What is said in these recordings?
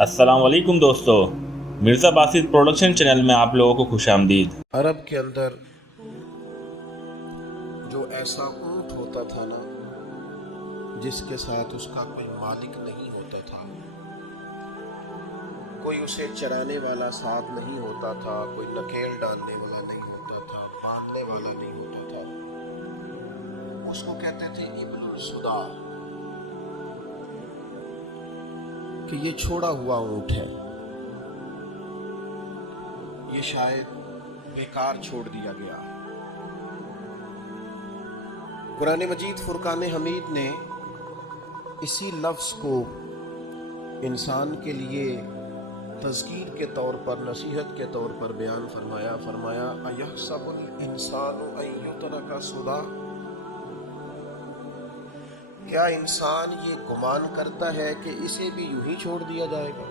السلام علیکم دوستو، مرزا باسط پروڈکشن چینل میں آپ لوگوں کو خوش آمدید۔ عرب کے اندر جو ایسا اونٹ ہوتا تھا نا جس کے ساتھ اس کا کوئی مالک نہیں ہوتا تھا، کوئی اسے چرانے والا ساتھ نہیں ہوتا تھا، کوئی نکیل ڈالنے والا نہیں ہوتا تھا، باندھنے والا نہیں ہوتا تھا، اس کو کہتے تھے ابن السدا، کہ یہ چھوڑا ہوا اونٹ ہے، یہ شاید بیکار چھوڑ دیا گیا۔ قرآن مجید فرقان حمید نے اسی لفظ کو انسان کے لیے تذکیر کے طور پر، نصیحت کے طور پر بیان فرمایا اَيَحْسَبُ الْإِنسَانُ أَن يُتْرَكَ سُدًى، کیا انسان یہ گمان کرتا ہے کہ اسے بھی یوں ہی چھوڑ دیا جائے گا؟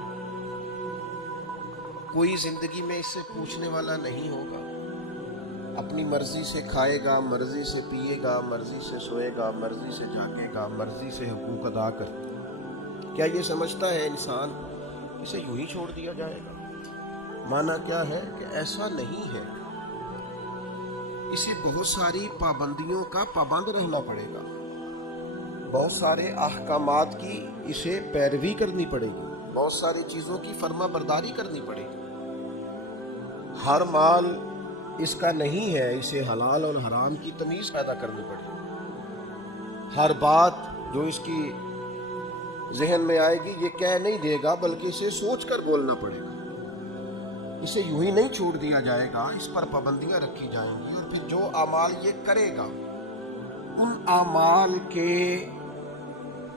کوئی زندگی میں اس سے پوچھنے والا نہیں ہوگا، اپنی مرضی سے کھائے گا، مرضی سے پیے گا، مرضی سے سوئے گا، مرضی سے جاگے گا، مرضی سے حقوق ادا کر۔ کیا یہ سمجھتا ہے انسان اسے یوں ہی چھوڑ دیا جائے گا؟ معنی کیا ہے کہ ایسا نہیں ہے، اسے بہت ساری پابندیوں کا پابند رہنا پڑے گا، بہت سارے احکامات کی اسے پیروی کرنی پڑے گی، بہت ساری چیزوں کی فرما برداری کرنی پڑے گی۔ ہر مال اس کا نہیں ہے، اسے حلال اور حرام کی تمیز پیدا کرنی پڑے گی۔ ہر بات جو اس کی ذہن میں آئے گی یہ کہہ نہیں دے گا، بلکہ اسے سوچ کر بولنا پڑے گا۔ اسے یوں ہی نہیں چھوڑ دیا جائے گا، اس پر پابندیاں رکھی جائیں گی، اور پھر جو اعمال یہ کرے گا ان اعمال کے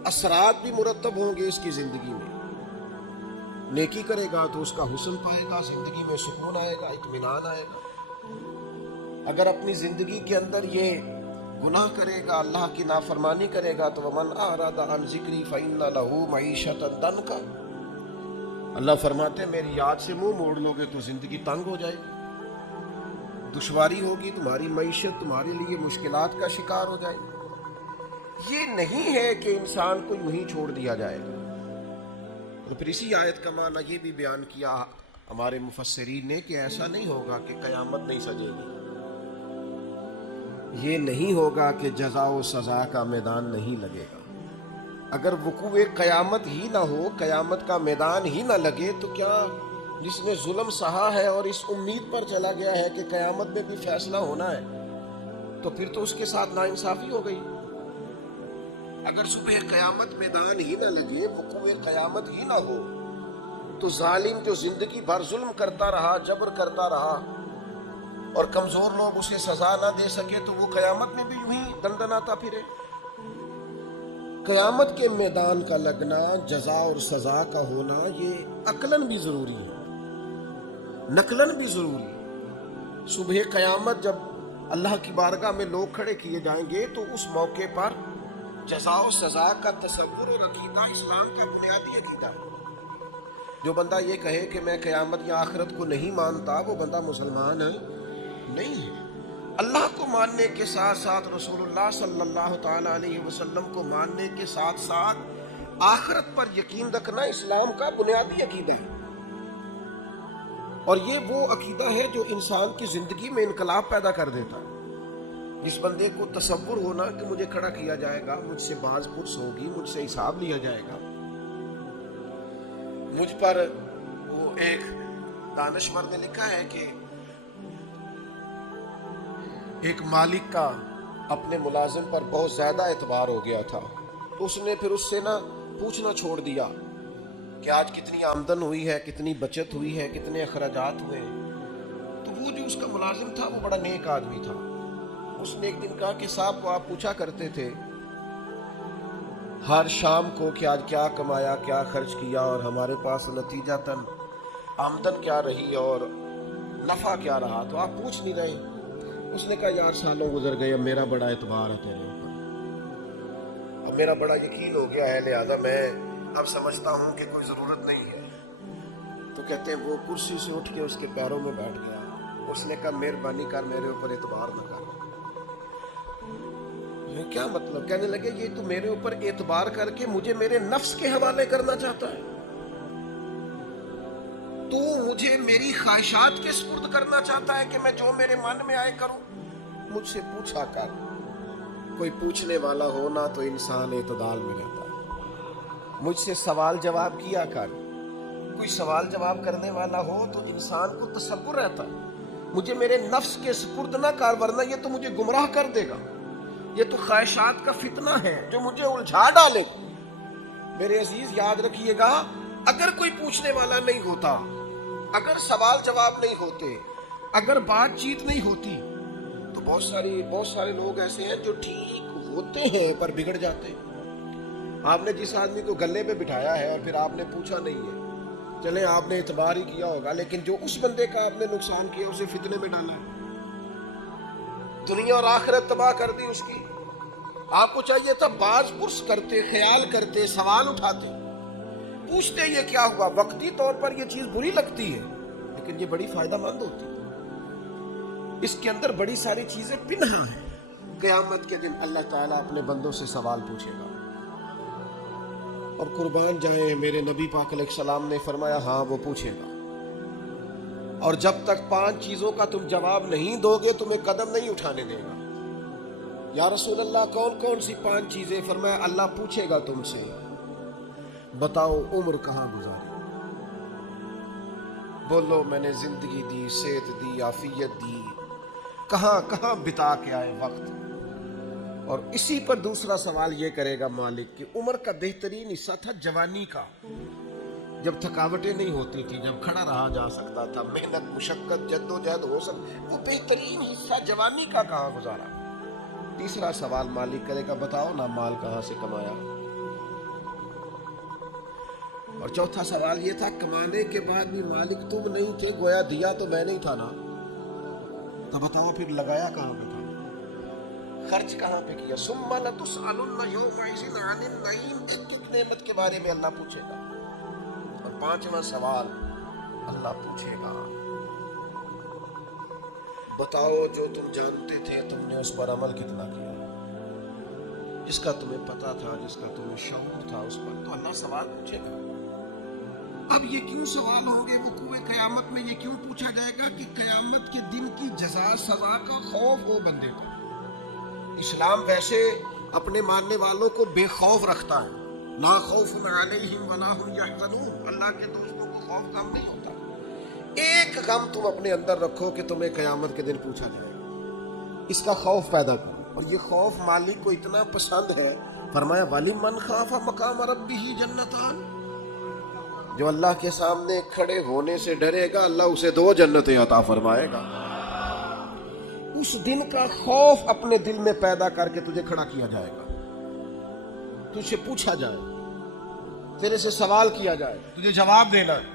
اثرات بھی مرتب ہوں گے اس کی زندگی میں۔ نیکی کرے گا تو اس کا حسن پائے گا، زندگی میں سکون آئے گا، اطمینان آئے گا۔ اگر اپنی زندگی کے اندر یہ گناہ کرے گا، اللہ کی نافرمانی کرے گا تو وَمَنْ أَعْرَضَ عَنْ ذِكْرِي فَإِنَّ لَهُ مَعِيشَةً ضَنْكًا، اللہ فرماتے ہیں میری یاد سے منہ موڑ لو گے تو زندگی تنگ ہو جائے گی، دشواری ہوگی، تمہاری معیشت تمہارے لیے مشکلات کا شکار ہو جائے گی۔ یہ نہیں ہے کہ انسان کو یوں ہی چھوڑ دیا جائے گا۔ اور پھر اسی آیت کا معنی یہ بھی بیان کیا ہمارے مفسرین نے کہ ایسا نہیں ہوگا کہ قیامت نہیں سجے گی، یہ نہیں ہوگا کہ جزا و سزا کا میدان نہیں لگے گا۔ اگر وقوع قیامت ہی نہ ہو، قیامت کا میدان ہی نہ لگے، تو کیا جس نے ظلم سہا ہے اور اس امید پر چلا گیا ہے کہ قیامت میں بھی فیصلہ ہونا ہے، تو پھر تو اس کے ساتھ ناانصافی ہو گئی۔ اگر صبح قیامت میدان ہی نہ لگے، وقوع قیامت ہی نہ ہو، تو ظالم جو زندگی بھر ظلم کرتا رہا، جبر کرتا رہا، اور کمزور لوگ اسے سزا نہ دے سکے، تو وہ قیامت میں بھی یوں ہی دندناتا پھرے۔ قیامت کے میدان کا لگنا، جزا اور سزا کا ہونا، یہ عقلاً بھی ضروری ہے، نقلاً بھی ضروری ہے۔ صبح قیامت جب اللہ کی بارگاہ میں لوگ کھڑے کیے جائیں گے تو اس موقع پر جزا و سزا کا تصور اور عقیدہ اسلام کا بنیادی عقیدہ ہے۔ جو بندہ یہ کہے کہ میں قیامت یا آخرت کو نہیں مانتا، وہ بندہ مسلمان ہے نہیں ہے۔ اللہ کو ماننے کے ساتھ ساتھ، رسول اللہ صلی اللہ تعالی علیہ وسلم کو ماننے کے ساتھ ساتھ آخرت پر یقین رکھنا اسلام کا بنیادی عقیدہ ہے، اور یہ وہ عقیدہ ہے جو انسان کی زندگی میں انقلاب پیدا کر دیتا ہے۔ جس بندے کو تصور ہونا کہ مجھے کھڑا کیا جائے گا، مجھ سے باز پرس ہوگی، مجھ سے حساب لیا جائے گا، مجھ پر، وہ ایک دانشور نے لکھا ہے کہ ایک مالک کا اپنے ملازم پر بہت زیادہ اعتبار ہو گیا تھا، تو اس نے پھر اس سے پوچھنا چھوڑ دیا کہ آج کتنی آمدن ہوئی ہے، کتنی بچت ہوئی ہے، کتنے اخراجات ہوئے۔ تو وہ جو اس کا ملازم تھا وہ بڑا نیک آدمی تھا، اس نے ایک دن کہا کہ صاحب کو آپ پوچھا کرتے تھے ہر شام کو کہ آج کیا کمایا، کیا خرچ کیا، اور ہمارے پاس نتیجتاً آمدن کیا رہی اور نفع کیا رہا، تو آپ پوچھ نہیں رہے۔ اس نے کہا یار سالوں گزر گئے، اب میرا بڑا اعتبار ہے تیرے اوپر، اب میرا بڑا یقین ہو گیا ہے، لہذا میں اب سمجھتا ہوں کہ کوئی ضرورت نہیں ہے۔ تو کہتے ہیں وہ کرسی سے اٹھ کے اس کے پیروں میں بیٹھ گیا۔ اس نے کہا مہربانی کر، میرے اوپر اعتبار نہ کر۔ یہ کیا مطلب؟ کہنے لگے یہ تو میرے اوپر اعتبار کر کے مجھے میرے نفس کے حوالے کرنا چاہتا ہے۔ تو مجھے میری خواہشات کے سپرد کرنا چاہتا ہے کہ میں جو میرے من میں آئے کروں؟ مجھ سے پوچھا کر، کوئی پوچھنے والا ہونا تو انسان اعتدال میں رہتا ہے۔ مجھ سے سوال جواب کیا کر، کوئی سوال جواب کرنے والا ہو تو انسان کو تصور رہتا ہے۔ مجھے میرے نفس کے سپرد نہ کر، ورنہ یہ تو مجھے گمراہ کر دے گا۔ یہ تو خواہشات کا فتنہ ہے جو مجھے الجھا ڈالے گا۔ میرے عزیز یاد رکھیے گا، اگر کوئی پوچھنے والا نہیں ہوتا، اگر سوال جواب نہیں ہوتے، اگر بات چیت نہیں ہوتی، تو بہت سارے لوگ ایسے ہیں جو ٹھیک ہوتے ہیں پر بگڑ جاتے ہیں۔ آپ نے جس آدمی کو گلے پہ بٹھایا ہے اور پھر آپ نے پوچھا نہیں ہے، چلیں آپ نے اعتبار ہی کیا ہوگا، لیکن جو اس بندے کا آپ نے نقصان کیا اسے فتنے میں ڈالا ہے، دنیا اور آخرت تباہ کر دی اس کی۔ آپ کو چاہیے تھا باز پرس کرتے، خیال کرتے، سوال اٹھاتے، پوچھتے یہ کیا ہوا۔ وقتی طور پر یہ چیز بری لگتی ہے لیکن یہ بڑی فائدہ مند ہوتی ہے، اس کے اندر بڑی ساری چیزیں پنہا ہیں۔ قیامت کے دن اللہ تعالیٰ اپنے بندوں سے سوال پوچھے گا، اور قربان جائیں میرے نبی پاک علیہ السلام نے فرمایا ہاں وہ پوچھے گا، اور جب تک 5 چیزوں کا تم جواب نہیں دو گے تمہیں قدم نہیں اٹھانے دے گا۔ یا رسول اللہ کون کون سی 5 چیزیں؟ فرمایا اللہ پوچھے گا تم سے، بتاؤ عمر کہاں گزاری، بولو میں نے زندگی دی، صحت دی، عافیت دی، کہاں کہاں بتا کے آئے وقت۔ اور اسی پر دوسرا سوال یہ کرے گا مالک کہ عمر کا بہترین حصہ تھا جوانی کا، جب تھکاوٹیں نہیں ہوتی تھی، جب کھڑا رہا جا سکتا تھا، محنت مشقت جد و جہد ہو سکتی، وہ بہترین حصہ جوانی کا کہاں گزارا۔ تیسرا سوال مالک کرے گا بتاؤ نا مال کہاں سے کمایا۔ اور چوتھا سوال یہ تھا کمانے کے بعد بھی مالک تم نہیں تھے، گویا دیا تو میں نہیں تھا نا، تو بتاؤ پھر لگایا کہاں پہ تھا، خرچ کہاں پہ کیا۔ ثم لتسألن یومئذ عن النعیم، ایک ایک نعمت کے بارے میں اللہ پوچھے گا۔ اور 5واں سوال اللہ پوچھے گا بتاؤ جو تم جانتے تھے تم نے اس پر عمل کتنا کیا، جس کا تمہیں پتا تھا، جس کا تمہیں شعور تھا، اس پر تو اللہ سوال پوچھے گا۔ اب یہ کیوں سوال ہوں گے وقوع قیامت میں؟ یہ کیوں پوچھا جائے گا کہ قیامت کے دن کی جزا سزا کا خوف ہو بندے کو۔ اسلام ویسے اپنے ماننے والوں کو بے خوف رکھتا ہے، لا خوف علیہم ولا هم یحزنون، اللہ کے دوستوں کو خوف غم نہیں ہوتا۔ ایک غم تم اپنے اندر رکھو کہ تمہیں قیامت کے دن پوچھا جائے گا، اس کا خوف پیدا کرو۔ اور یہ خوف مالک کو اتنا پسند ہے، فرمایا وَلِمَنْ خَافَ مَقَامَ رَبِّهِ جَنَّتَانِ، جو اللہ کے سامنے کھڑے ہونے سے ڈرے گا اللہ اسے 2 جنتیں عطا فرمائے گا۔ اس دن کا خوف اپنے دل میں پیدا کر کے تجھے کھڑا کیا جائے گا، تجھ سے پوچھا جائے، تیرے سے سوال کیا جائے، تجھے جواب دینا ہے۔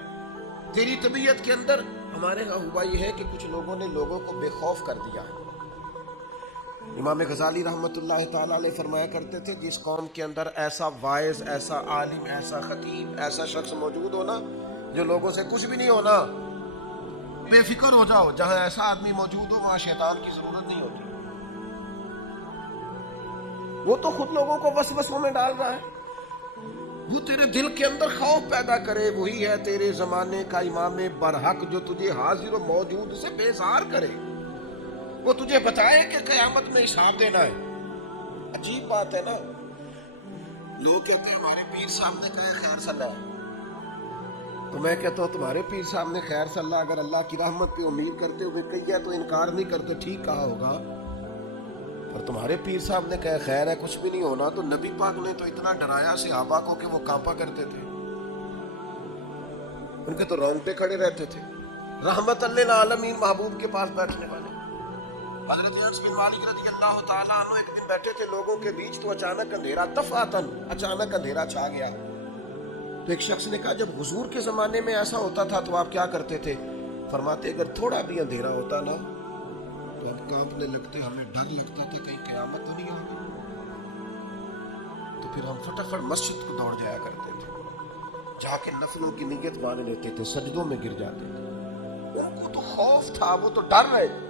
تیری طبیعت کے اندر ہمارے ہاں ہوا یہ ہے کہ کچھ لوگوں نے لوگوں کو بے خوف کر دیا ہے۔ امام غزالی رحمت اللہ تعالیٰ علیہ فرمایا کرتے تھے جس قوم کے اندر ایسا واعظ، ایسا عالم، ایسا خطیب، ایسا شخص موجود ہونا جو لوگوں سے کچھ بھی نہیں ہونا، بے فکر ہو جاؤ، جہاں ایسا آدمی موجود ہو وہاں شیطان کی ضرورت نہیں ہوتی، وہ تو خود لوگوں کو وسوسوں میں ڈال رہا ہے۔ وہ تیرے دل کے اندر خوف پیدا کرے، وہی ہے تیرے زمانے کا امام برحق جو تجھے حاضر و موجود سے بیزار کرے، وہ تجھے بتائے کہ قیامت میں حساب دینا ہے۔ عجیب بات ہے نا، لوگ کہتے ہیں ہمارے پیر صاحب نے کہا خیر صلی اللہ، تو میں کہتا ہوں تمہارے پیر صاحب نے خیر صلی اللہ اگر اللہ کی رحمت پہ امید کرتے ہوئے کہی ہے تو انکار نہیں کرتے، ٹھیک کہا ہوگا، اور تمہارے پیر صاحب نے کہا خیر ہے کچھ بھی نہیں ہونا، تو نبی پاک نے تو اتنا ڈرایا صحابہ کو کہ وہ کانپا کرتے تھے، ان کے تو رونگٹے کھڑے رہتے تھے۔ رحمت للعالمین محبوب کے پاس بیٹھنے والے حضرت انس بن مالک رضی اللہ تعالیٰ عنہ ایک دن بیٹھے تھے لوگوں کے بیچ، تو اچانک اندھیرا، دفعتاً اچانک اندھیرا چھا گیا۔ تو ایک شخص نے کہا جب حضور کے زمانے میں ایسا ہوتا تھا تو آپ کیا کرتے تھے؟ فرماتے اگر تھوڑا بھی اندھیرا ہوتا نا تو ہم کانپنے لگتے، ہمیں ڈر لگتا تھا کہیں قیامت تو نہیں ہوگی، تو پھر ہم فٹافٹ مسجد کو دوڑ جایا کرتے تھے، جا کے نفلوں کی نیت مان لیتے تھے، سجدوں میں گر جاتے تھے۔ ان کو تو خوف تھا، وہ تو ڈر رہے تھے۔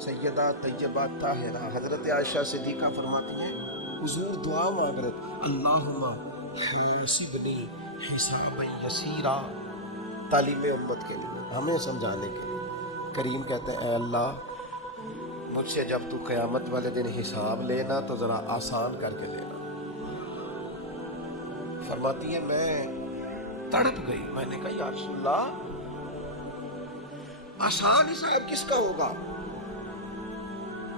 سیدہ طیبہ طاہرہ حضرت عائشہ صدیقہ فرماتی ہیں حضور دعا مانگ رہے، اللہم حاسبنی حسابا یسیرا، تعلیم امت کے لیے, ہمیں سمجھانے کے لیے. کریم کہتے ہیں اے اللہ مجھ سے جب تو قیامت والے دن حساب لینا تو ذرا آسان کر کے لینا. فرماتی ہے میں تڑپ گئی, میں نے کہا یا رسول اللہ آسان حساب کس کا ہوگا؟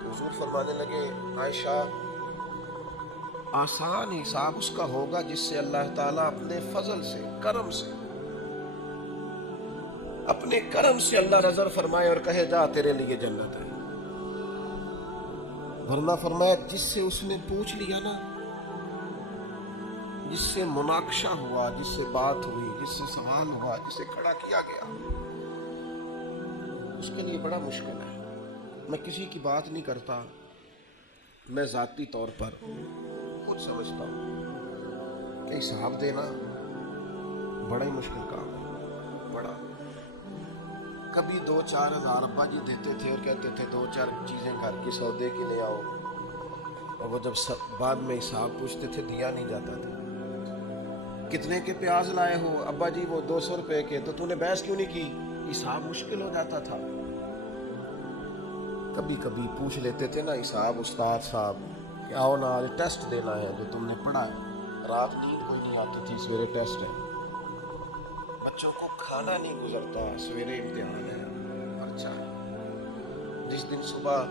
حضور فرمانے لگے عائشہ آسان حساب اس کا ہوگا جس سے اللہ تعالیٰ اپنے فضل سے, کرم سے, اپنے کرم سے اللہ نظر فرمائے اور کہے جا تیرے لیے جنت ہے. ورنہ فرمایا جس سے اس نے پوچھ لیا نا, جس سے مناقشہ ہوا, جس سے بات ہوئی, جس سے سوال ہوا, جس سے کھڑا کیا گیا, اس کے لیے بڑا مشکل ہے. میں کسی کی بات نہیں کرتا, میں ذاتی طور پر خود سمجھتا ہوں کہ حساب دینا بڑا ہی مشکل کام ہے, بڑا. کبھی 2-4 ہزار ابا جی دیتے تھے اور کہتے تھے 2-4 چیزیں گھر کی سودے کی لے آؤ, اور وہ جب بعد میں حساب پوچھتے تھے دیا نہیں جاتا تھا. کتنے کے پیاز لائے ہو ابا جی؟ وہ 200 روپے کے. تو تو نے بحث کیوں نہیں کی؟ حساب مشکل ہو جاتا تھا. کبھی کبھی پوچھ لیتے تھے نا حساب استاد صاحب کہ آؤ نا آج ٹیسٹ دینا ہے جو تم نے پڑھا ہے. رات نیند کوئی نہیں آتی تھی, سویرے ٹیسٹ ہے. بچوں کو کھانا نہیں گزرتا, سویرے امتحان ہے. اچھا جس دن صبح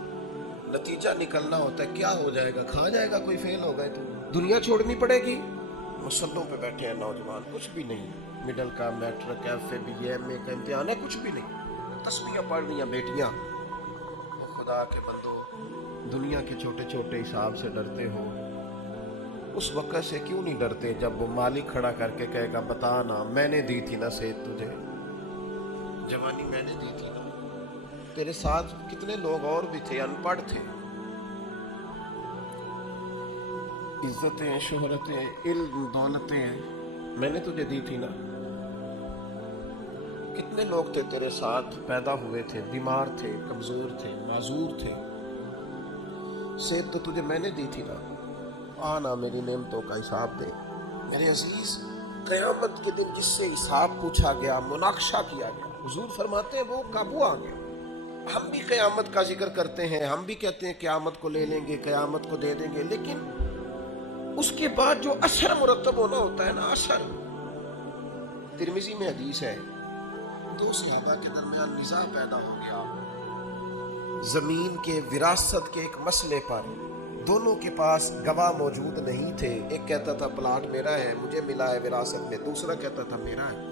نتیجہ نکلنا ہوتا ہے کیا ہو جائے گا؟ کھا جائے گا کوئی, فیل ہو گئے تو دنیا چھوڑنی پڑے گی. مسلوں پہ بیٹھے ہیں نوجوان, کچھ بھی نہیں. مڈل کا, matric, F A, B A, M A کا امتحان ہے, کچھ بھی نہیں. تسبیحاں پڑھ رہی ہیں بیٹیاں. خدا کے بندو دنیا کے چھوٹے چھوٹے حساب سے ڈرتے ہو, اس وقت سے کیوں نہیں ڈرتے جب وہ مالک کھڑا کر کے کہے گا بتا نا میں نے دی تھی نا صحت تجھے, جوانی میں نے دی تھی نا. تیرے ساتھ کتنے لوگ اور بھی تھے, ان پڑھ تھے. عزتیں, شہرتیں, علم, دولتیں میں نے تجھے دی تھی نا. کتنے لوگ تھے تیرے ساتھ پیدا ہوئے تھے, بیمار تھے, کمزور تھے, معذور تھے, صحت تو تجھے میں نے دی تھی نا. آنا میری نعمتوں کا حساب دے. میرے عزیز قیامت کے دن جس سے حساب پوچھا گیا, مناقشہ کیا گیا, حضور فرماتے ہیں وہ قابو آ گیا. ہم بھی قیامت کا ذکر کرتے ہیں, ہم بھی کہتے ہیں قیامت کو لے لیں گے, قیامت کو دے دیں گے, لیکن اس کے بعد جو اثر مرتب ہونا ہوتا ہے نا, اثر. ترمذی میں حدیث ہے 2 صحابہ کے درمیان نزاع پیدا ہو گیا زمین کے وراثت کے ایک مسئلے پر. دونوں کے پاس گواہ موجود نہیں تھے. ایک کہتا تھا پلاٹ میرا ہے, مجھے ملا ہے وراثت میں, دوسرا کہتا تھا میرا ہے.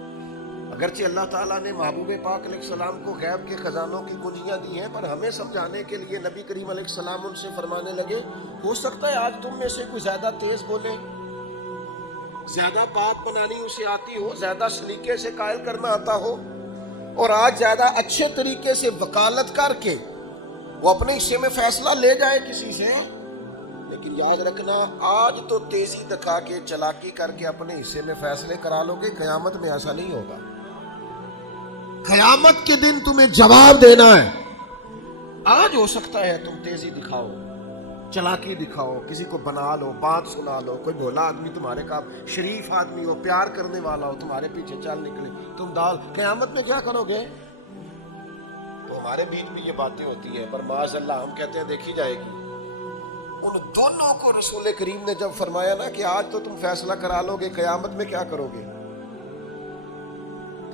اگرچہ اللہ تعالیٰ نے محبوب پاک علیہ السلام کو غیب کے خزانوں کی کنجیاں دی ہیں, پر ہمیں سمجھانے کے لیے نبی کریم علیہ السلام ان سے فرمانے لگے ہو سکتا ہے آج تم میں سے کوئی زیادہ تیز بولے, زیادہ بات بنانی اسے آتی ہو, زیادہ سلیقے سے قائل کرنا آتا ہو, اور آج زیادہ اچھے طریقے سے وکالت کر کے وہ اپنے حصے میں فیصلہ لے جائے کسی سے. لیکن یاد رکھنا آج تو تیزی دکھا کے, چلاکی کر کے اپنے حصے میں فیصلے کرا لو گے, قیامت میں ایسا نہیں ہوگا. قیامت کے دن تمہیں جواب دینا ہے. آج ہو سکتا ہے تم تیزی دکھاؤ, چلاکی دکھاؤ, کسی کو بنا لو, بات سنا لو, کوئی بھولا آدمی تمہارے کام, شریف آدمی ہو, پیار کرنے والا ہو, تمہارے پیچھے چل نکلے, تم ڈال. قیامت میں کیا کرو گے؟ تو ہمارے بیچ بھی یہ باتیں ہوتی ہیں, پر معاذ اللہ ہم کہتے ہیں دیکھی جائے گی. ان دونوں کو رسول کریم نے جب فرمایا نا کہ آج تو تم فیصلہ کرا لو گے, قیامت میں کیا کرو گے؟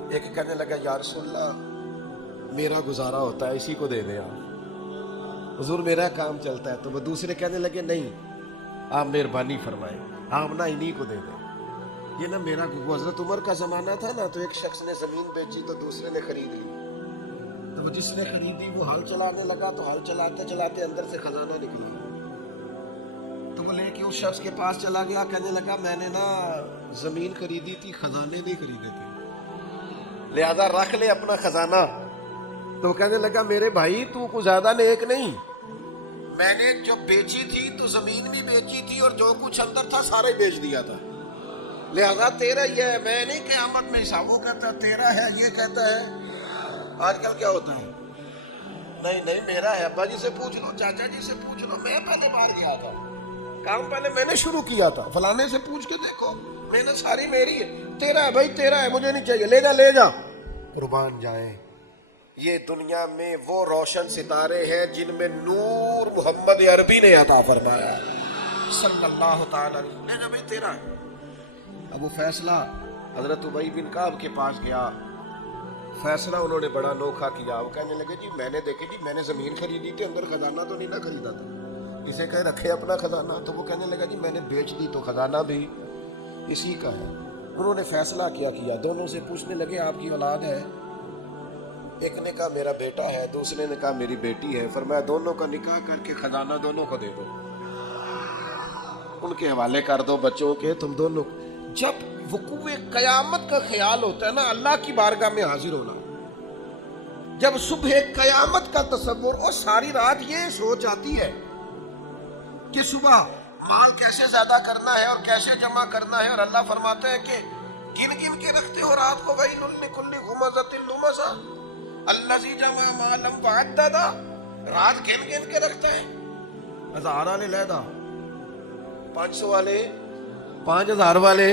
ایک کہنے لگا یا رسول اللہ میرا گزارا ہوتا ہے, اسی کو دے دیں آپ, حضور میرا کام چلتا ہے. تو وہ دوسرے کہنے لگے نہیں آپ مہربانی فرمائیں, آپ نا انہی کو دے دیں. یہ نا میرا, حضرت عمر کا زمانہ تھا نا, تو ایک شخص نے زمین بیچی تو دوسرے نے خرید لی. تو وہ جس نے خریدی وہ ہل چلانے لگا, تو ہل چلاتے چلاتے اندر سے خزانہ نکلا. تو وہ لے کے اس شخص کے پاس چلا گیا, کہنے لگا میں نے نا زمین خریدی تھی, خزانے نہیں خریدے تھے, لہذا رکھ لے اپنا خزانہ. تو کہنے لگا میرے بھائی تو کو زیادہ نیک نہیں, میں نے جو بیچی تھی تو زمین بھی بیچی تھی اور جو کچھ اندر تھا سارے بیچ دیا تھا, لہذا تیرا یہ ہے, میں نہیں قیامت میں حساب. وہ کہتا ہے تیرا ہے, یہ کہتا ہے. آج کل کیا ہوتا ہے, نہیں نہیں میرا ہے, ابا جی سے پوچھ لو, چاچا جی سے پوچھ لو, میں پہلے باہر گیا تھا, کام پہلے میں نے شروع کیا تھا, فلانے سے پوچھ کے دیکھو, محنت ساری میری ہے. تیرا ہے بھائی, تیرا ہے, مجھے نہیں چاہیے, لے جا لے جا. قربان جائیں. یہ دنیا میں وہ روشن ستارے ہیں جن میں نور محمد عربی نے عطا فرمایا صلی اللہ تعالی علیہ وسلم. جب تیرا اب وہ فیصلہ حضرت ابی بن کعب کے پاس گیا. فیصلہ انہوں نے بڑا انوکھا کیا. وہ کہنے لگے جی میں نے دیکھے جی میں نے زمین خریدی تھی, اندر خزانہ تو نہیں نہ خریدا تھا, اسے کہے رکھے اپنا خزانہ. تو وہ کہنے لگا جی میں نے بیچ دی تو خزانہ بھی اسی کا ہے. انہوں نے فیصلہ کیا. دونوں سے پوچھنے لگے آپ کی اولاد ہے؟ ایک نے کہا میرا بیٹا ہے, دوسرے نے کہا میری بیٹی ہے. فرمایا دونوں کا نکاح کر کے خزانہ دونوں کو دے دو, ان کے حوالے کر دو بچوں کے, تم دونوں. جب وقوع قیامت کا خیال ہوتا ہے نا, اللہ کی بارگاہ میں حاضر ہونا, جب صبح قیامت کا تصور, اور ساری رات یہ سوچ آتی ہے کہ صبح مال کیسے زیادہ کرنا ہے اور کیسے جمع کرنا ہے, اور اللہ فرماتا ہے کہ گن گن کے رکھتے ہو رات کو. وَيْلٌ لِكُلِّ هُمَزَةٍ لُمَزَةٍ الَّذِي جَمَعَ مَالًا وَعَدَّدَهُ. رات گن گن کے رکھتا ہے. 1000 والے علیحدہ, 500 والے, 5000 والے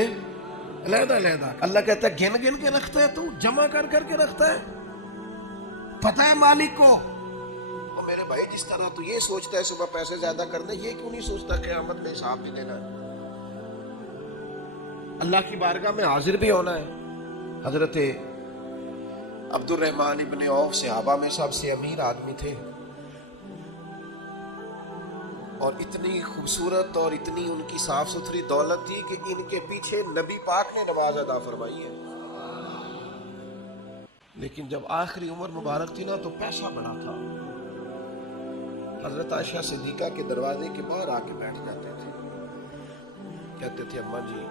علیحدہ علیحدہ. اللہ کہتا ہے گن گن کے رکھتا ہے, تو جمع کر کر کے رکھتا ہے. پتہ ہے مالک کو. اور میرے بھائی جس طرح تو یہ سوچتا ہے صبح پیسے زیادہ کرنے, یہ کیوں نہیں سوچتا قیامت میں حساب بھی دینا ہے, اللہ کی بارگاہ میں حاضر بھی ہونا ہے. حضرت عبد الرحمن ابن عوف صحابہ میں سب سے امیر آدمی تھے, اور اتنی خوبصورت اور اتنی ان کی صاف ستھری دولت تھی کہ ان کے پیچھے نبی پاک نے نماز ادا فرمائی ہے. لیکن جب آخری عمر مبارک تھی نا, تو پیسہ بڑا تھا. حضرت عائشہ صدیقہ کے دروازے کے باہر آ کے بیٹھ جاتے تھے. کہتے تھے اماں جی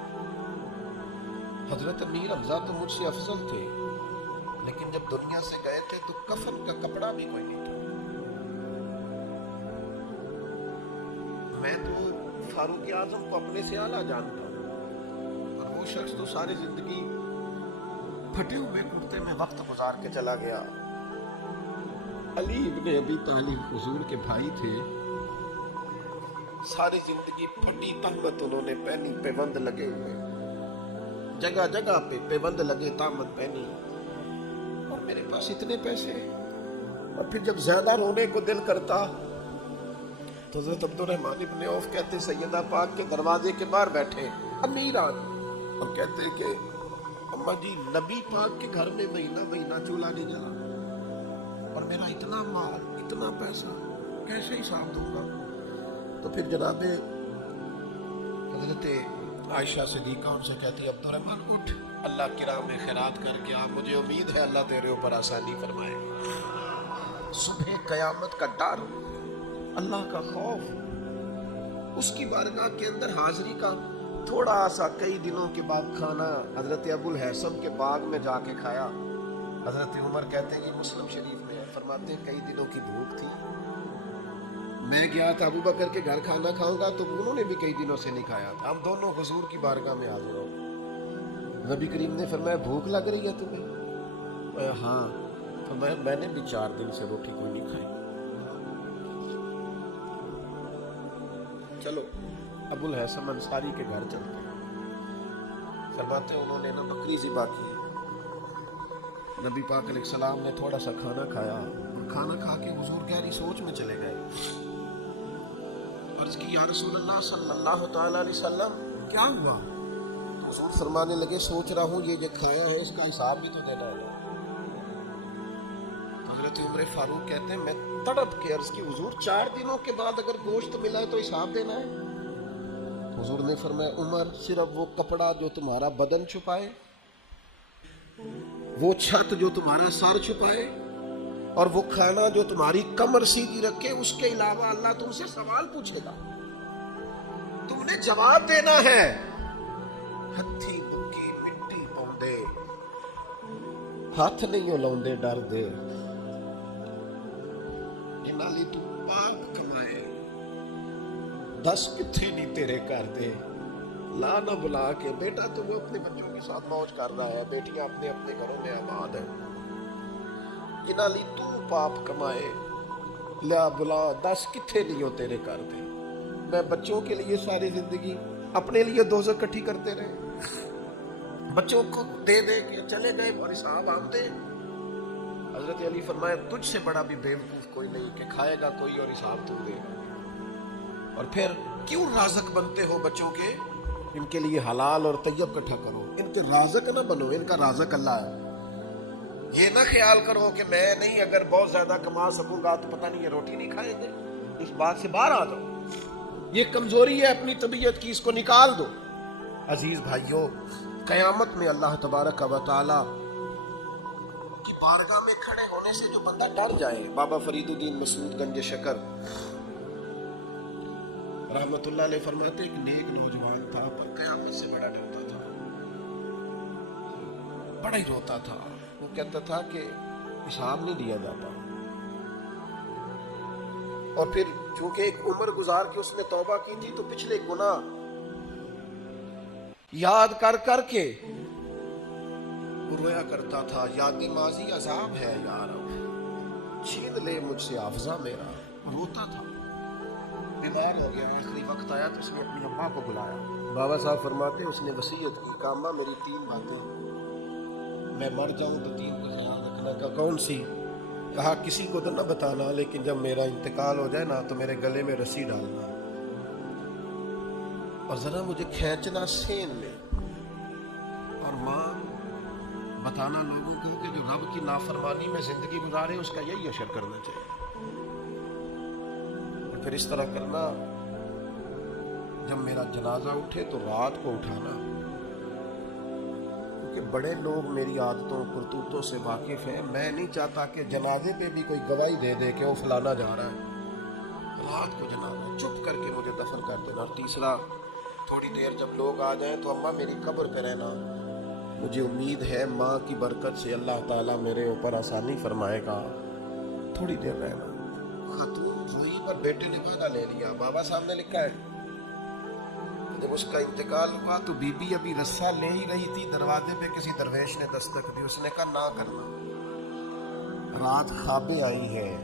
حضرت امیر حمزہ تو مجھ سے افضل تھے, لیکن جب دنیا سے گئے تھے تو کفن کا کپڑا بھی کوئی نہیں تھا. میں تو فاروق اعظم کو اپنے سے اعلیٰ جانتا ہوں, اور وہ شخص تو ساری زندگی پھٹے ہوئے کرتے میں وقت گزار کے چلا گیا. علی ابن ابی طالب حضور کے بھائی تھے, ساری زندگی پھٹی تہمت انہوں نے پہنی, پیبند لگے ہوئے, جگہ جگہ پہ پیبند لگے, تہمت پہنی, اور میرے پاس اتنے پیسے. اور پھر جب زیادہ رونے کو دل کرتا تو حضرت عبد الرحمن ابن عوف کہتے سیدہ پاک کے دروازے کے باہر بیٹھے امیر آدمی, اور کہتے کہ اماں جی نبی پاک کے گھر میں مہینہ مہینہ چولہا نہیں جلا, اور میرا اتنا مال, اتنا پیسہ کیسے حساب دوں گا. تو پھر جناب حضرت عائشہ صدیقہ ان سے کہتی عبد الرحمن اٹھ, اللہ کی راہ میں خیرات کر کے آ, مجھے امید ہے اللہ تیرے اوپر آسانی فرمائے. صبح قیامت کا ڈر, اللہ کا خوف, اس کی بارگاہ کے اندر حاضری کا تھوڑا سا کئی دنوں کے بعد کھانا حضرت ابو الحسن کے باغ میں جا کے کھایا. حضرت عمر کہتے ہیں کہ مسلم شریف میں ہے, فرماتے ہیں کئی دنوں کی بھوک تھی, میں گیا تھا ابو بکر کے گھر کھانا کھاؤں گا, تو انہوں نے بھی کئی دنوں سے نہیں کھایا تھا. ہم دونوں حضور کی بارگاہ میں حاضر ہو. نبی کریم نے فرمایا بھوک لگ رہی ہے تمہیں؟ ہاں. فرمایا میں نے بھی 4 دن سے روٹی کوئی نہیں کھائی. چلو ابو الحسن انصاری کے گھر چلتے ہیں. فرماتے ہیں انہوں نے نا بکری ذبح کی. نبی پاک علیہ السلام نے تھوڑا سا کھانا کھایا, اور کھانا کھا کے حضور گہری سوچ میں چلے گئے. عرض کی یا رسول اللہ صلی اللہ تعالی علیہ وسلم کیا ہوا؟ تو حضور فرمانے لگے سوچ رہا ہوں یہ جو کھایا ہے اس کا حساب بھی تو دینا ہوگا. حضرت عمر فاروق کہتے ہیں میں تڑپ کے عرض کی حضور 4 دنوں کے بعد اگر گوشت ملا ہے تو حساب دینا ہے؟ حضور نے فرمایا عمر صرف وہ کپڑا جو تمہارا بدن چھپائے, وہ چھت جو تمہارا سر چھپائے, اور وہ کھانا جو تمہاری کمر سیدھی رکھے, اس کے علاوہ اللہ تم سے سوال پوچھے گا, تم نے جواب دینا ہے. ہتھی کی مٹی پاؤندے ہاتھ نہیں ہلاؤندے ڈر دے, جنہاں لی تو پاک کمائے, 10 کتھے نہیں تیرے کر دے. لا نہ بلا کے بیٹا تو وہ اپنے بچوں کے ساتھ موج کر رہا ہے, بیٹیاں اپنے اپنے گھروں میں آباد ہیں. جنہاں لی تو پاپ کمائے, لا بلا 10 کتھے نہیں ہو تیرے کر دے. میں بچوں کے لیے ساری زندگی اپنے لیے دوزخ کٹھی کرتے رہے, بچوں کو دے دے کے چلے گئے, اور حساب ہم دے. حضرت علی فرمایا تجھ سے بڑا بھی بیوقوف کوئی نہیں کہ کھائے گا کوئی اور حساب تو دے گا. اور پھر کیوں رازق بنتے ہو بچوں کے؟ ان کے لیے حلال اور طیب اکٹھا کرو. ان کے رازق نہ بنو، ان کا رازق اللہ ہے. یہ نہ خیال کرو کہ میں نہیں اگر بہت زیادہ کما سکوں گا تو پتہ نہیں یہ روٹی نہیں کھائیں گے. اس بات سے باہر آ جاؤ. یہ کمزوری ہے اپنی طبیعت کی، اس کو نکال دو. عزیز بھائیوں، قیامت میں اللہ تبارک و تعالی کی بارگاہ میں کھڑے ہونے سے جو بندہ ڈر جائے. بابا فرید الدین مسعود گنج شکر رحمت اللہ علیہ فرماتے ایک نیک نوجوان تھا پر قیامت سے بڑا ڈرتا تھا، بڑا ہی روتا تھا. وہ کہتا تھا کہ حساب نہیں دیا جاتا. اور پھر چونکہ ایک عمر گزار کے اس نے توبہ کی تھی تو پچھلے گناہ یاد کر کر کے وہ رویا کرتا تھا. یاد ماضی عذاب ہے یا رب، چھین لے مجھ سے حافظہ میرا. روتا تھا، بیمار ہو گیا. آخری وقت آیا تو اس نے اپنی اماں کو بلایا. بابا صاحب فرماتے اس نے وصیت کی کہ اماں میری 3 باتیں، میں مر جاؤں تو 3 کا خیال رکھنا. کا کون سی؟ کہا کسی کو تو نہ بتانا، لیکن جب میرا انتقال ہو جائے نا تو میرے گلے میں رسی ڈالنا اور ذرا مجھے کھینچنا سین میں. اور ماں بتانا لوگوں کو کہ جو رب کی نافرمانی میں زندگی گزارے اس کا یہی اشر کرنا چاہیے. پھر اس طرح کرنا، جب میرا جنازہ اٹھے تو رات کو اٹھانا، کیونکہ بڑے لوگ میری عادتوں کرتوتوں سے واقف ہیں. میں نہیں چاہتا کہ جنازے پہ بھی کوئی گواہی دے دے کہ وہ فلانا جا رہا ہے. رات کو جنازہ چپ کر کے مجھے دفن کر دینا. اور تیسرا، تھوڑی دیر جب لوگ آ جائیں تو اماں میری قبر پہ رہنا. مجھے امید ہے ماں کی برکت سے اللہ تعالیٰ میرے اوپر آسانی فرمائے گا. تھوڑی دیر رہنا. خاتون روئی پر بیٹے نے وعدہ لے لیا. بابا صاحب نے لکھا ہے جب اس کا انتقال ہوا تو بی بی ابھی رسہ لے ہی رہی تھی، دروازے پہ کسی درویش نے دستک دی. اس نے کہا نہ کرنا، رات خوابیں آئی ہیں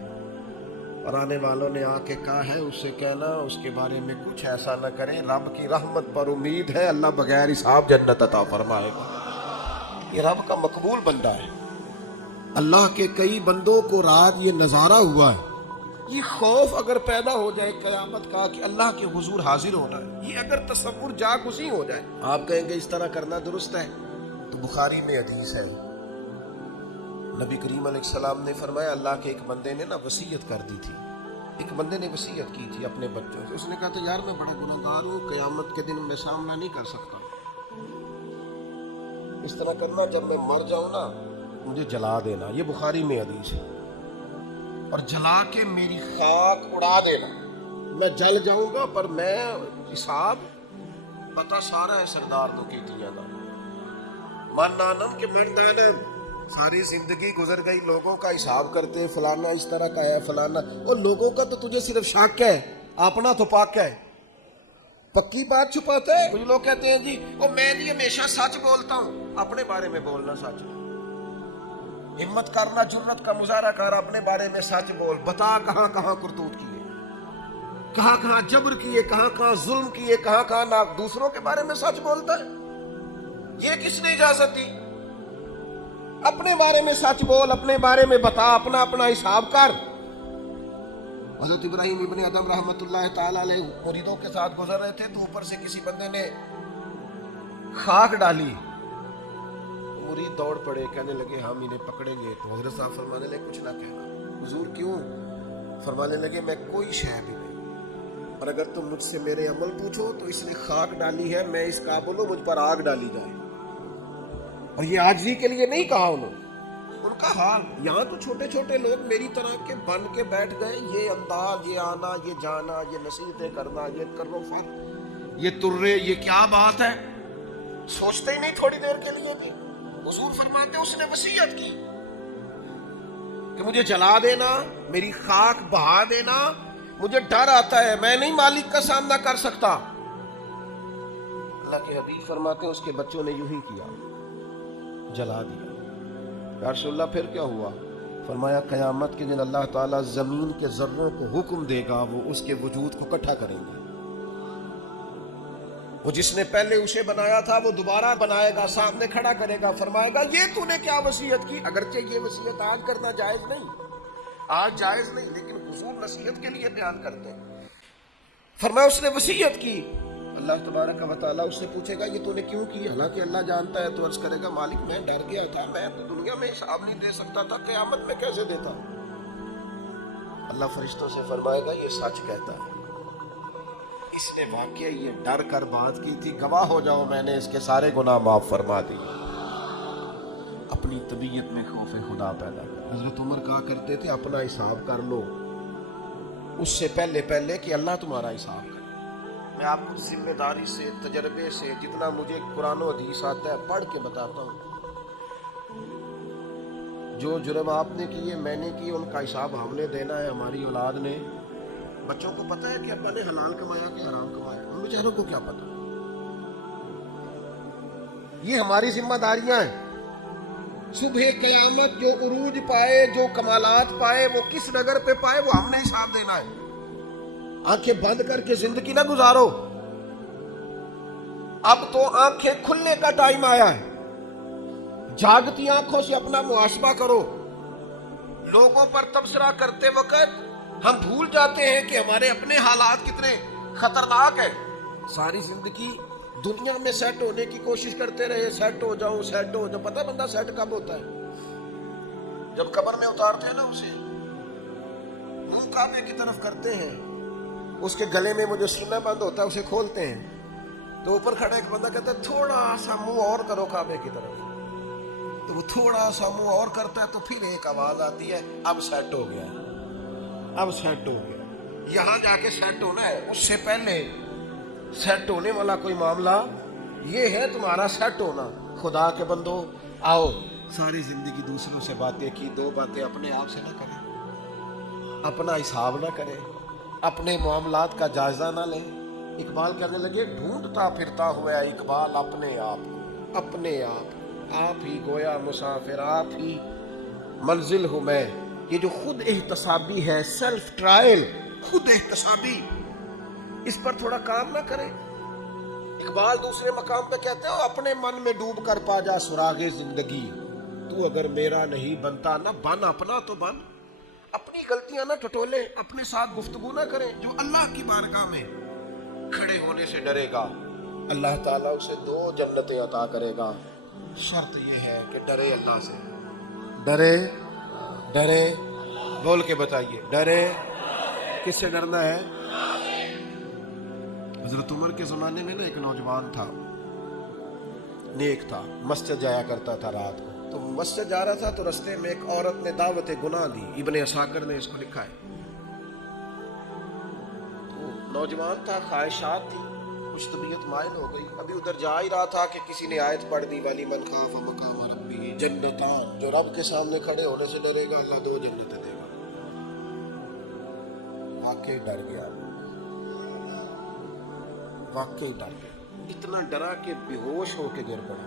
اور آنے والوں نے آ کے کہا ہے اس سے کہنا اس کے بارے میں کچھ ایسا نہ کرے. رب کی رحمت پر امید ہے، اللہ بغیر حساب جنت عطا فرمائے گا. یہ رب کا مقبول بندہ ہے. اللہ کے کئی بندوں کو رات یہ نظارہ ہوا ہے. یہ خوف اگر پیدا ہو جائے قیامت کا کہ اللہ کے حضور حاضر ہونا ہے، یہ اگر تصور جاگزی ہو جائے، آپ کہیں گے اس طرح کرنا درست ہے، تو بخاری میں حدیث ہے نبی کریم علیہ السلام نے فرمایا اللہ کے ایک بندے نے نا وصیت کر دی تھی. ایک بندے نے وصیت کی تھی اپنے بچوں سے. اس نے کہا تھا یار میں بڑا گنہگار ہوں، قیامت کے دن میں سامنا نہیں کر سکتا. اس طرح کرنا جب میں مر جاؤں نا مجھے جلا دینا. یہ بخاری میں حدیث ہے. اور جلا کے میری خاک اڑا دینا. میں جل جاؤں گا پر میں حساب پتا سارا ہے سردار تو کیتیاں دا من نانم کے من نانم. ساری زندگی گزر گئی لوگوں کا حساب کرتے، فلانا اس طرح کا ہے فلانا. اور لوگوں کا تو تجھے صرف شک ہے، اپنا تو پاک ہے. پکی بات چھپاتا ہے. کچھ لوگ کہتے ہیں جی وہ میں نہیں ہمیشہ سچ بولتا ہوں. اپنے بارے میں بولنا سچ. ہمت کرنا، جرت کا مظاہرہ کر، اپنے بارے میں سچ بول. بتا کہاں کہاں کرتوت کیے، کہاں کہاں جبر کیے، کہاں کہاں ظلم کیے، کہاں کہاں نہ دوسروں کے بارے میں سچ بولتا ہے. یہ کس نے اجازت دی؟ اپنے بارے میں سچ بول، اپنے بارے میں بتا، اپنا اپنا حساب کر. حضرت ابراہیم ابن ادم رحمت اللہ تعالی علیہ مریدوں کے ساتھ گزر رہے تھے تو اوپر سے کسی بندے نے خاک ڈالی. مرید دوڑ پڑے، کہنے لگے ہم انہیں پکڑیں گے. تو حضرت صاحب فرمانے لگے کچھ نہ کہنا. حضور کیوں؟ فرمانے لگے میں کوئی شے بھی نہیں، اور اگر تم مجھ سے میرے عمل پوچھو تو اس نے خاک ڈالی ہے، میں اس قابل ہوں مجھ پر آگ ڈالی جائے. اور یہ عاجزی کے لیے نہیں کہا انہوں نے. ان کا حال یہاں تو چھوٹے چھوٹے لوگ میری طرح کے بن کے بیٹھ گئے. یہ انداز، یہ آنا، یہ جانا، یہ نصیحتیں کرنا، یہ کرو پھر، یہ ترے، یہ کیا بات ہے؟ سوچتے ہی نہیں تھوڑی دیر کے لیے بھی. حضور فرماتے اس نے وصیت کی کہ مجھے جلا دینا، میری خاک بہا دینا. مجھے ڈر آتا ہے، میں نہیں مالک کا سامنا کر سکتا. اللہ کے حبیب فرماتے اس کے بچوں نے یوں ہی کیا، جلا دیا. یا رسول اللہ پھر کیا ہوا؟ فرمایا قیامت کے دن اللہ تعالیٰ زمین کے ذروں کو حکم دے گا، وہ اس کے وجود کو اکٹھا کریں گے. وہ جس نے پہلے اسے بنایا تھا وہ دوبارہ بنائے گا، سامنے کھڑا کرے گا، فرمائے گا یہ تو نے کیا وصیت کی؟ اگرچہ یہ وصیت آج کرنا جائز نہیں، آج جائز نہیں، لیکن حضور نصیحت کے لیے بیان کرتے ہیں۔ فرمایا اس نے وصیت کی، اللہ تبارک و تعالیٰ اس سے پوچھے گا یہ تو نے کیوں کی؟ حالانکہ اللہ جانتا ہے، تو عرض کرے گا مالک میں ڈر گیا تھا، میں تو دنیا میں حساب نہیں دے سکتا تھا، قیامت میں کیسے دیتا؟ اللہ فرشتوں سے فرمائے گا یہ سچ کہتا ہے، اس نے واقعی یہ ڈر کر بات کی تھی، گواہ ہو جاؤ میں نے اس کے سارے گناہ معاف فرما دیے۔ اپنی طبیعت میں خوف خدا پیدا کر۔ حضرت عمر کہا کرتے تھے اپنا حساب کر لو اس سے پہلے کہ اللہ تمہارا حساب کرے۔ میں آپ کو ذمہ داری سے، تجربے سے، جتنا مجھے قرآن و حدیث آتا ہے پڑھ کے بتاتا ہوں، جو جرم آپ نے کیے، میں نے کیے، ان کا حساب ہم نے دینا ہے، ہماری اولاد نے۔ بچوں کو پتہ ہے کہ ابا نے حلال کمایا کہ حرام کمایا، ان بیچاروں کو کیا پتہ؟ یہ ہماری ذمہ داریاں ہیں۔ صبح قیامت جو عروج پائے، جو کمالات پائے، وہ کس ڈگر پہ پائے، وہ ہم نے حساب دینا ہے۔ آنکھیں بند کر کے زندگی نہ گزارو، اب تو آنکھیں کھلنے کا ٹائم آیا ہے۔ جاگتی آنکھوں سے اپنا محاسبہ کرو۔ لوگوں پر تبصرہ کرتے وقت ہم بھول جاتے ہیں کہ ہمارے اپنے حالات کتنے خطرناک ہیں۔ ساری زندگی دنیا میں سیٹ ہونے کی کوشش کرتے رہے، سیٹ ہو جاؤ، سیٹ ہو جاؤ۔ پتہ بندہ سیٹ کب ہوتا ہے؟ جب قبر میں اتارتے ہیں نا اسے، منہ کعبے کی طرف کرتے ہیں، اس کے گلے میں مجھے سننا بند ہوتا ہے، اسے کھولتے ہیں تو اوپر کھڑا ایک بندہ کہتا ہے تھوڑا سا منہ اور کرو کعبے کی طرف، تو وہ تھوڑا سا منہ اور کرتا ہے تو پھر ایک آواز آتی ہے اب سیٹ ہو گیا، اب سیٹ ہو گیا۔ یہاں جا کے سیٹ ہونا ہے، اس سے پہلے سیٹ ہونے والا کوئی معاملہ یہ ہے تمہارا سیٹ ہونا۔ خدا کے بندو آؤ، ساری زندگی دوسروں سے باتیں کی، دو باتیں اپنے آپ سے نہ کریں، اپنا حساب نہ کریں، اپنے معاملات کا جائزہ نہ لیں۔ اقبال کہنے لگے ڈھونڈتا پھرتا ہوا اقبال اپنے آپ، اپنے آپ ہی گویا مسافر، آپ ہی منزل ہوں میں۔ یہ جو خود احتسابی ہے، سیلف ٹرائل، خود احتسابی، اس پر تھوڑا کام نہ کریں۔ اقبال دوسرے مقام پہ کہتے ہو اپنے من میں ڈوب کر پا جا سراغ زندگی، تو اگر میرا نہیں بنتا نہ بن اپنا تو بن۔ اپنی غلطیاں نہ ٹٹولیں، اپنے ساتھ گفتگو نہ کریں۔ جو اللہ کی بارگاہ میں کھڑے ہونے سے ڈرے گا، اللہ تعالیٰ اسے 2 جنتیں عطا کرے گا۔ شرط یہ ہے کہ ڈرے اللہ سے۔ ڈرے بول کے بتائیے، ڈرے کس سے ڈرنا ہے؟ حضرت عمر کے زمانے میں نا ایک نوجوان تھا، نیک تھا، مسجد جایا کرتا تھا رات کو۔ تو مسجد جا رہا تھا تو رستے میں ایک عورت نے دعوت گناہ دی، ابن عساکر نے اس کو لکھا ہے۔ تو نوجوان تھا، خواہشات تھی، کچھ طبیعت مائل ہو گئی، ابھی ادھر جا ہی رہا تھا کہ کسی نے آیت پڑھ دی، ولی من خاف مقام ربہ جنتان، جو رب کے سامنے کھڑے ہونے سے ڈرے گا اللہ 2 جنتیں دے گا۔ واقعی ڈر گیا، واقعی ڈر گیا، اتنا ڈرا کہ بے ہوش ہو کے گر پڑا۔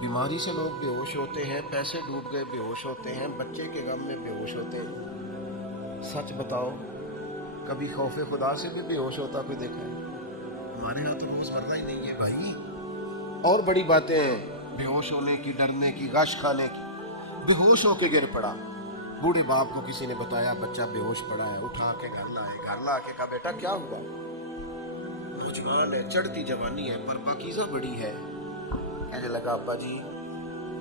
بیماری سے لوگ بے ہوش ہوتے ہیں، پیسے ڈوب گئے بے ہوش ہوتے ہیں، بچے کے غم میں بے ہوش ہوتے ہیں۔ سچ بتاؤ کبھی خوف خدا سے بھی بے ہوش ہوتا کوئی دیکھا ہے؟ ہمارے یہاں تو روز مرہ ہی نہیں ہے بھائی۔ اور بڑی باتیں ہیں بے ہوش ہونے کی، ڈرنے کی، غش کھانے کی۔ بے ہوش ہو کے گر پڑا، بوڑھے باپ کو کسی نے بتایا بچہ بے ہوش پڑا ہے، اٹھا کے گھر لائے، گھر لا کے کہا بیٹا کیا ہوا؟ نوجوان ہے، چڑھتی جوانی ہے پر پاکیزہ بڑی ہے۔ کہنے لگا ابا جی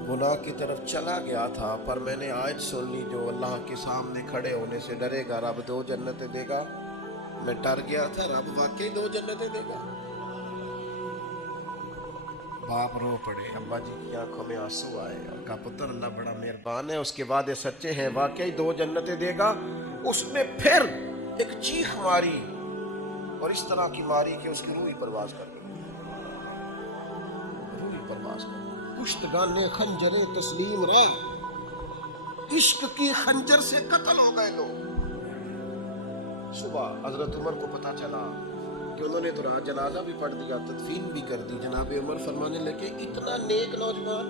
گناہ کی طرف چلا گیا تھا، پر میں نے آیت سن لی جو اللہ کے سامنے کھڑے ہونے سے ڈرے گا رب 2 جنتیں دے گا۔ میں ڈر گیا تھا، رب واقعی 2 جنتیں دے گا۔ باپ رو پڑے، ابا جی کی آنکھوں میں آنسو آئے اور کہا پتر اللہ بڑا مہربان ہے، اس کے وعدے سچے ہیں، واقعی 2 جنتیں دے گا۔ اس میں پھر ایک چیخ ماری اور اس طرح کی ماری کہ اس کی روح ہی پرواز کر گئی، روح ہی پرواز کر گئی۔ پشتگانے خنجر تسلیم رہ، عشق کی خنجر سے قتل ہو گئے لوگ۔ صبح حضرت عمر کو پتا چلا کہ انہوں نے تو رات جنازہ بھی پڑھ دیا، تدفین بھی کر دی۔ جناب عمر فرمانے لگے اتنا نیک نوجوان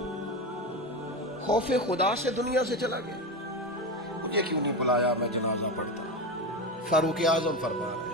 خوف خدا سے دنیا سے چلا گیا، مجھے کیوں نہیں بلایا، میں جنازہ پڑھتا۔ فاروق اعظم فرما رہے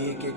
1-1,